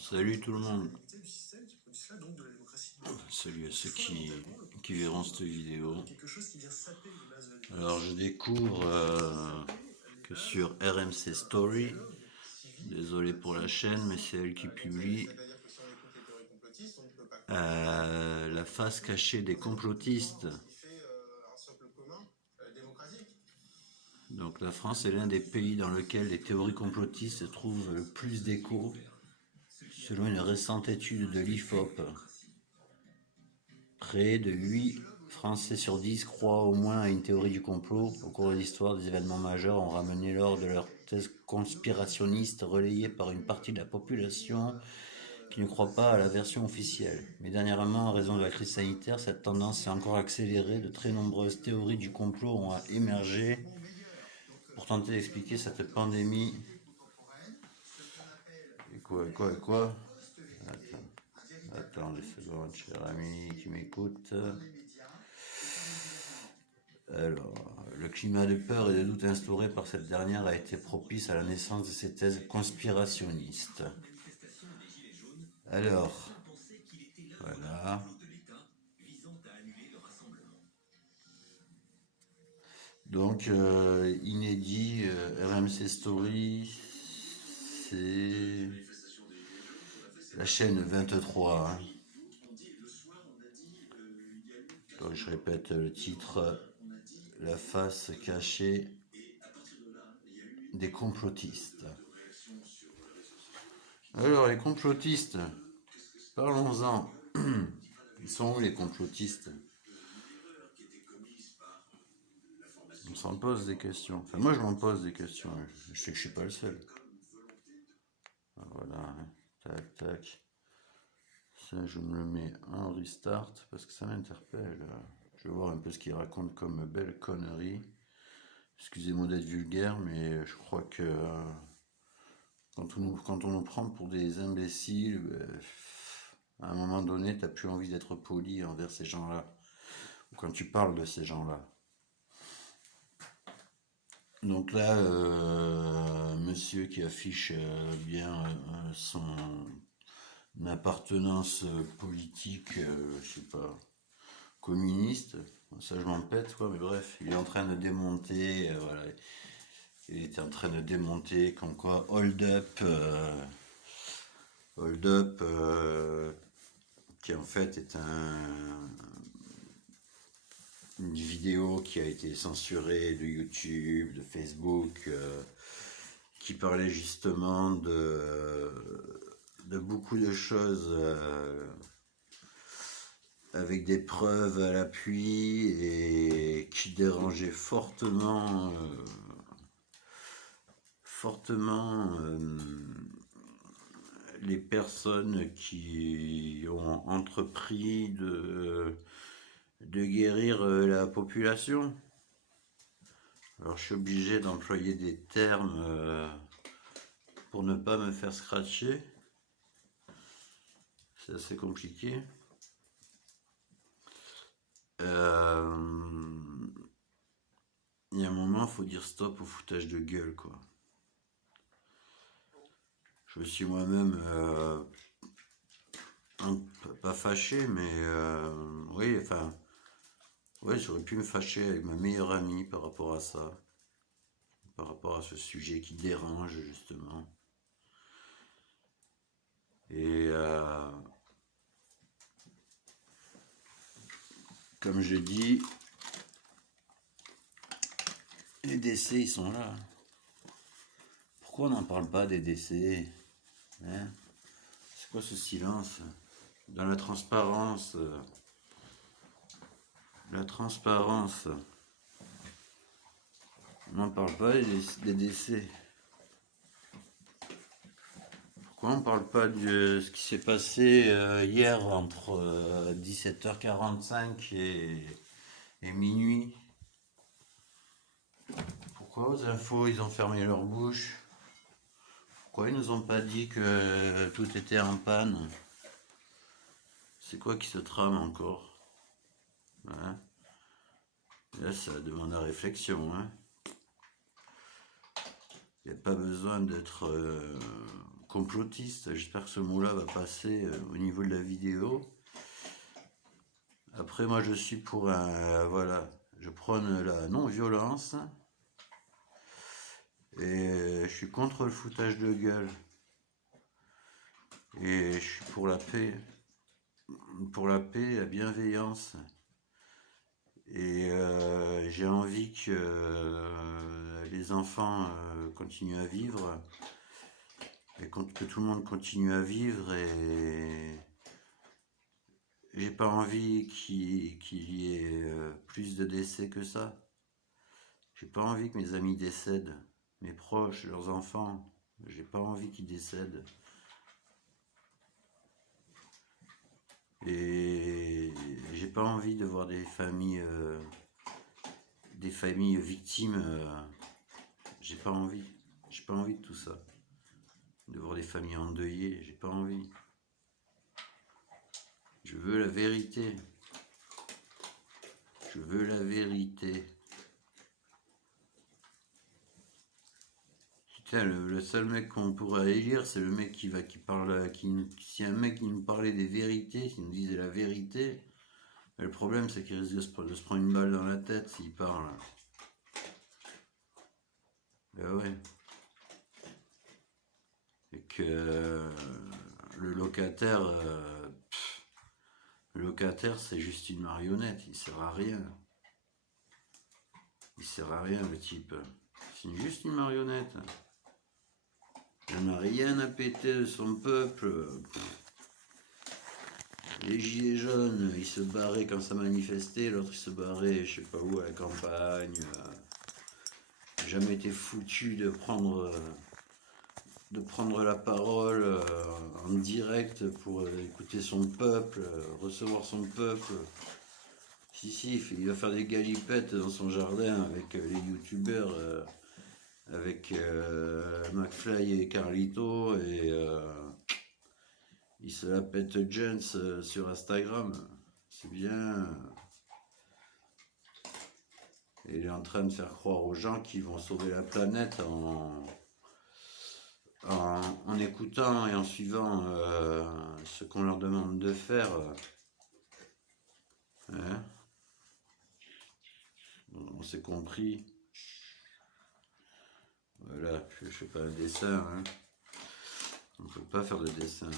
Salut tout le monde. Salut à ceux qui verront cette vidéo. Alors je découvre que sur RMC Story, désolé pour la chaîne, mais c'est elle qui publie la face cachée des complotistes. Donc la France est l'un des pays dans lequel les théories complotistes trouvent le plus d'écho, selon une récente étude de l'IFOP. Près de 8 Français sur 10 croient au moins à une théorie du complot. Au cours de l'histoire, des événements majeurs ont ramené lors de leurs thèses conspirationnistes relayées par une partie de la population qui ne croit pas à la version officielle. Mais dernièrement, en raison de la crise sanitaire, cette tendance s'est encore accélérée. De très nombreuses théories du complot ont émergé pour tenter d'expliquer cette pandémie. Et quoi Attends des secondes, cher ami qui m'écoute. Alors, le climat de peur et de doute instauré par cette dernière a été propice à la naissance de ces thèses conspirationnistes. Alors, voilà. Donc, inédit, RMC Story, c'est la chaîne 23. Hein. Donc, je répète le titre, la face cachée des complotistes. Alors, les complotistes, parlons-en. Ils sont où les complotistes? On s'en pose des questions. Enfin, moi, je m'en pose des questions. Je sais que je suis pas le seul. Voilà. Hein. Tac, tac. Ça, je me le mets en restart parce que ça m'interpelle. Je vais voir un peu ce qu'il raconte comme belle connerie. Excusez-moi d'être vulgaire, mais je crois que quand on nous prend pour des imbéciles, à un moment donné, t'as plus envie d'être poli envers ces gens-là. Ou quand tu parles de ces gens-là. Donc là, monsieur qui affiche bien son appartenance politique, je sais pas, communiste, ça je m'en pète quoi, mais bref, il est en train de démonter, voilà, il était en train de démonter comme quoi Hold Up, qui en fait est une vidéo qui a été censurée de YouTube, de Facebook, qui parlait justement de beaucoup de choses avec des preuves à l'appui et qui dérangeait fortement les personnes qui ont entrepris de guérir la population. Alors je suis obligé d'employer des termes pour ne pas me faire scratcher. C'est assez compliqué. Il y a un moment, il faut dire stop au foutage de gueule, quoi. Je me suis moi-même pas fâché, mais oui, enfin, ouais, j'aurais pu me fâcher avec ma meilleure amie par rapport à ça, par rapport à ce sujet qui dérange justement. Et comme je dis, les décès ils sont là. Pourquoi on n'en parle pas des décès, hein? C'est quoi ce silence? Dans la transparence, on n'en parle pas des décès. Pourquoi on ne parle pas de ce qui s'est passé hier entre 17h45 et minuit? Pourquoi aux infos ils ont fermé leur bouche? Pourquoi ils nous ont pas dit que tout était en panne? C'est quoi qui se trame encore, hein? Là, ça demande à réflexion. Hein. Il n'y a pas besoin d'être complotiste. J'espère que ce mot-là va passer au niveau de la vidéo. Après, moi, je suis pour voilà, je prône la non-violence et je suis contre le foutage de gueule. Et je suis pour la paix, la bienveillance. Et j'ai envie que les enfants continuent à vivre et que tout le monde continue à vivre. Et j'ai pas envie qu'il y ait plus de décès que ça. J'ai pas envie que mes amis décèdent, mes proches, leurs enfants. J'ai pas envie qu'ils décèdent. Et j'ai pas envie de voir des familles victimes. J'ai pas envie. J'ai pas envie de tout ça. De voir des familles endeuillées. J'ai pas envie. Je veux la vérité. Je veux la vérité. Putain, le seul mec qu'on pourrait élire, c'est le mec qui parle, si un mec qui nous parlait des vérités, qui nous disait la vérité, mais le problème c'est qu'il risque de se prendre une balle dans la tête s'il parle. Ben ouais. Et que le locataire, c'est juste une marionnette, il sert à rien. Il sert à rien le type. C'est juste une marionnette. Il n'a rien à péter de son peuple. Les gilets jaunes, ils se barraient quand ça manifestait, l'autre il se barrait je sais pas où à la campagne. Jamais été foutu de prendre la parole en direct pour écouter son peuple, recevoir son peuple. Si, il va faire des galipettes dans son jardin avec les youtubeurs, avec McFly et Carlito, et il se la pète Jones sur Instagram. C'est bien. Et il est en train de faire croire aux gens qu'ils vont sauver la planète en écoutant et en suivant ce qu'on leur demande de faire. Hein, on s'est compris. Voilà, je fais pas un dessin. Hein. On peut pas faire de dessin.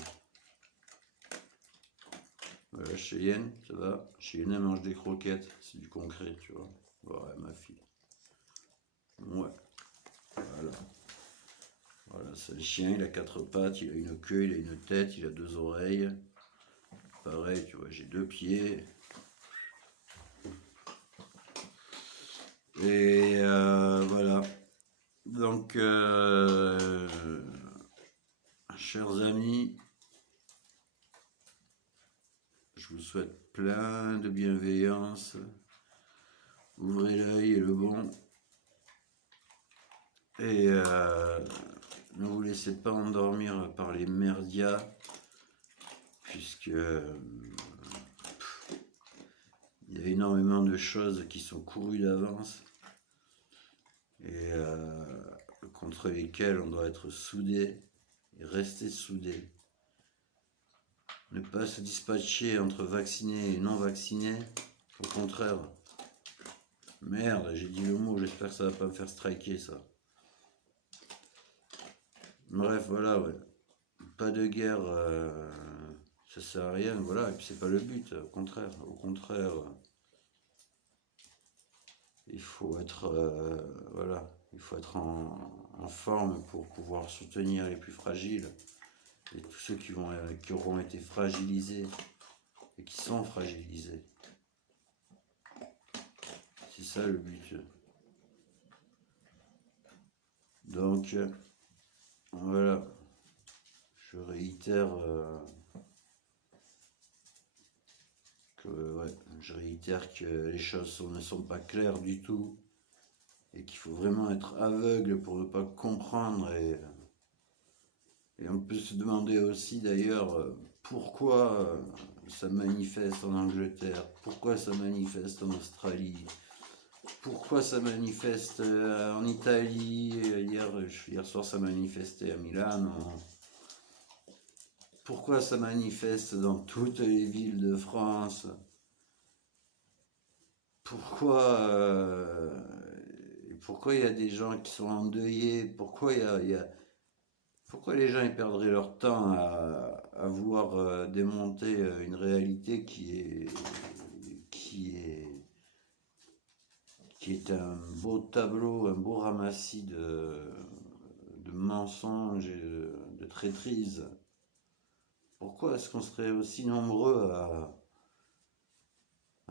Voilà, Cheyenne, ça va. Cheyenne, elle mange des croquettes. C'est du concret, tu vois. Ouais, ma fille. Ouais. Voilà. Voilà, c'est le chien, il a 4 pattes, il a une queue, il a une tête, il a 2 oreilles. Pareil, tu vois, j'ai 2 pieds. Et voilà. Donc, chers amis, je vous souhaite plein de bienveillance. Ouvrez l'œil et le bon. Et ne vous laissez pas endormir par les merdias, puisque il y a énormément de choses qui sont courues d'avance et contre lesquelles on doit être soudés et rester soudés. Ne pas se dispatcher entre vaccinés et non vaccinés, au contraire. Merde, j'ai dit le mot, j'espère que ça va pas me faire striker ça. Bref, voilà, ouais. Pas de guerre, ça sert à rien, voilà, et puis c'est pas le but, au contraire, il faut être, voilà, il faut être en forme pour pouvoir soutenir les plus fragiles, et tous ceux qui auront été fragilisés, et qui sont fragilisés. C'est ça le but. Donc, voilà, je réitère que les choses ne sont pas claires du tout et qu'il faut vraiment être aveugle pour ne pas comprendre. Et on peut se demander aussi d'ailleurs pourquoi ça manifeste en Angleterre, pourquoi ça manifeste en Australie, pourquoi ça manifeste en Italie. Hier soir ça manifestait à Milan. Pourquoi ça manifeste dans toutes les villes de France? Pourquoi, pourquoi il y a des gens qui sont endeuillés? Pourquoi les gens ils perdraient leur temps à vouloir démonter une réalité qui est, qui est un beau tableau, un beau ramassis de mensonges et de traîtrises? Pourquoi est-ce qu'on serait aussi nombreux à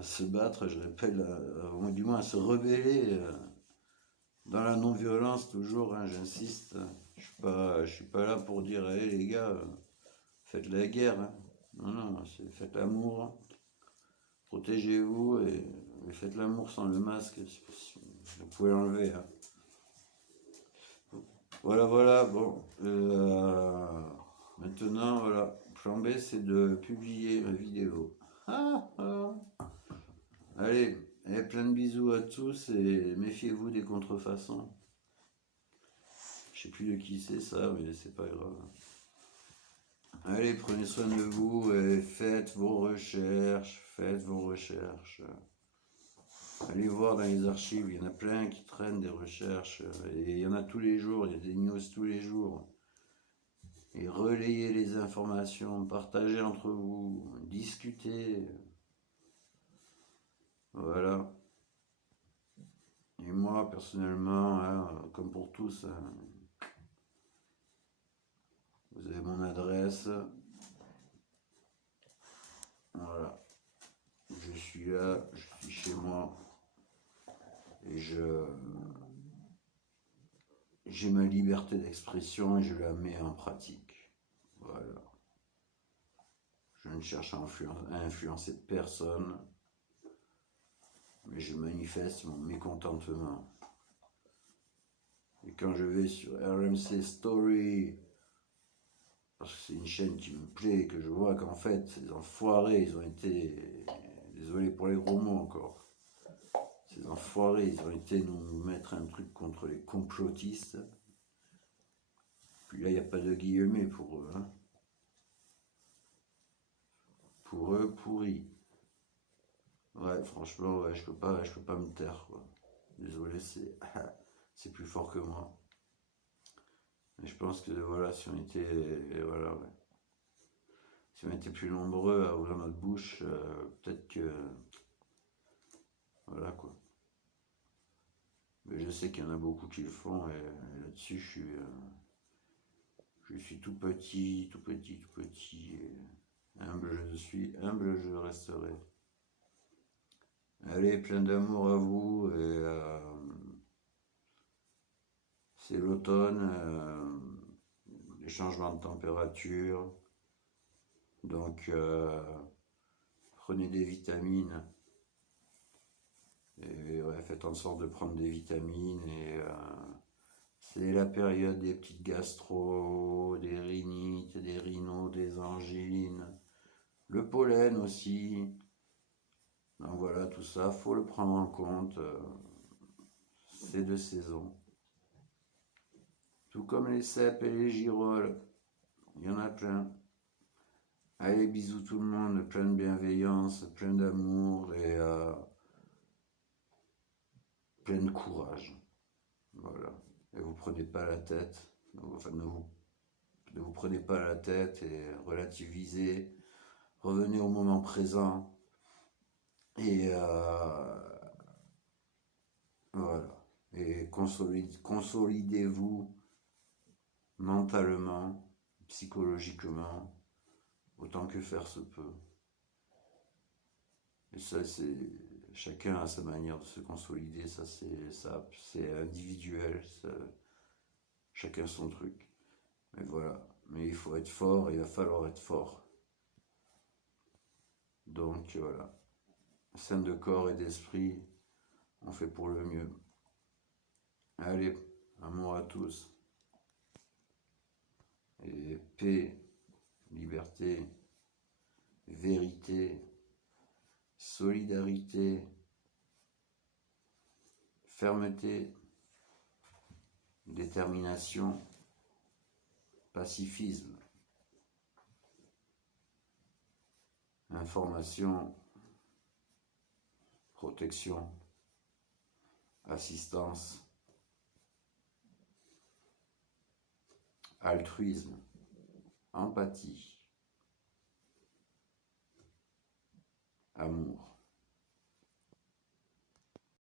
se battre, je répète, ou du moins à se rebeller dans la non-violence toujours, hein, j'insiste. Je suis pas là pour dire, hé les gars, faites la guerre, hein. Non, non, faites l'amour, protégez-vous et faites l'amour sans le masque. Vous pouvez l'enlever, hein. Voilà, voilà, bon. Maintenant, voilà. Plan B, c'est de publier une vidéo. Ah, ah. Allez, plein de bisous à tous et méfiez-vous des contrefaçons. Je sais plus de qui c'est ça, mais c'est pas grave. Allez, prenez soin de vous et faites vos recherches, faites vos recherches. Allez voir dans les archives, il y en a plein qui traînent des recherches, et il y en a tous les jours, il y a des news tous les jours. Et relayez les informations, partagez entre vous, discutez. Voilà. Et moi, personnellement, hein, comme pour tous, hein, vous avez mon adresse. Voilà. Je suis là, je suis chez moi. Et j'ai ma liberté d'expression et je la mets en pratique. Voilà. Je ne cherche à influencer personne, mais je manifeste mon mécontentement. Et quand je vais sur RMC Story, parce que c'est une chaîne qui me plaît, que je vois qu'en fait, ces enfoirés, ils ont été... Désolé pour les gros mots encore. Ces enfoirés, ils ont été nous mettre un truc contre les complotistes. Puis là, il n'y a pas de guillemets pour eux, hein. Pour eux, pourris. Ouais, franchement, ouais, je peux pas me taire, quoi. Désolé, c'est plus fort que moi. Mais je pense que voilà, si on était, voilà, ouais. Si on était plus nombreux à ouvrir notre bouche, peut-être que, voilà quoi. Mais je sais qu'il y en a beaucoup qui le font et là-dessus, je suis tout petit, tout petit, tout petit. Et humble je suis, humble je resterai. Allez, plein d'amour à vous et c'est l'automne, les changements de température. Donc, prenez des vitamines. Et ouais, faites en sorte de prendre des vitamines. Et c'est la période des petites gastro, des rhinites, des rhinos, des angines. Le pollen aussi. Donc voilà, tout ça, faut le prendre en compte. C'est de saison. Tout comme les cèpes et les girolles. Il y en a plein. Allez, bisous tout le monde, plein de bienveillance, plein d'amour et plein de courage. Voilà. Et vous prenez pas la tête. Enfin, ne vous prenez pas la tête et relativisez. Revenez au moment présent. Et voilà. Et consolidez-vous mentalement, psychologiquement, autant que faire se peut. Et ça, c'est chacun a sa manière de se consolider. Ça, c'est individuel. Chacun son truc. Mais voilà. Mais il faut être fort. Et il va falloir être fort. Donc voilà. Scène de corps et d'esprit, on fait pour le mieux. Allez, amour à tous. Et paix, liberté, vérité, solidarité, fermeté, détermination, pacifisme. information, protection, assistance, altruisme, empathie, amour.